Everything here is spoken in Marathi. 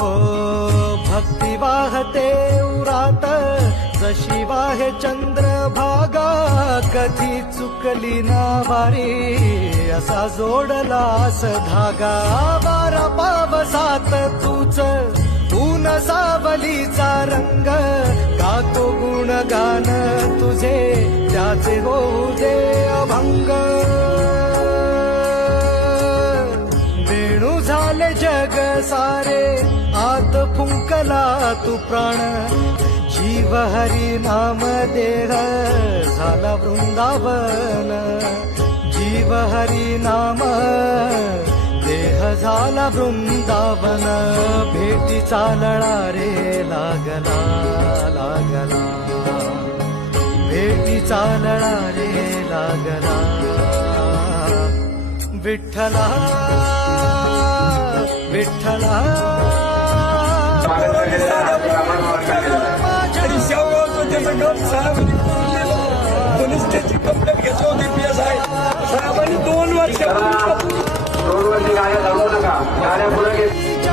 ओ भक्ती वाहते उरात जशी वाहे चंद्रभागा कधी चुकली ना वारी असा जोडलास धागा. बारा पावसात तूच ऊन सावलीचा रंग गातो गुणगान तुझे त्याचे होऊ दे अभंग. वेणू झाले जग सारे आत फुंकला तू प्राण. जीव हरी नाम देह झाला वृंदावन. जीव हरी नाम देह झाला वृंदावन. भेटी चालळा रे लागला लागला. भेटी चालळा रे लागला. विठ्ठला विठ्ठला. शेवगावचं त्याचं साहेबांनी पोलीस कंप्लेंट घेतली होती पी एस आय साहेबांनी दोन वर्ष दोन वर्ष गाड्या थांबवू नका. गाड्या पुढे घेत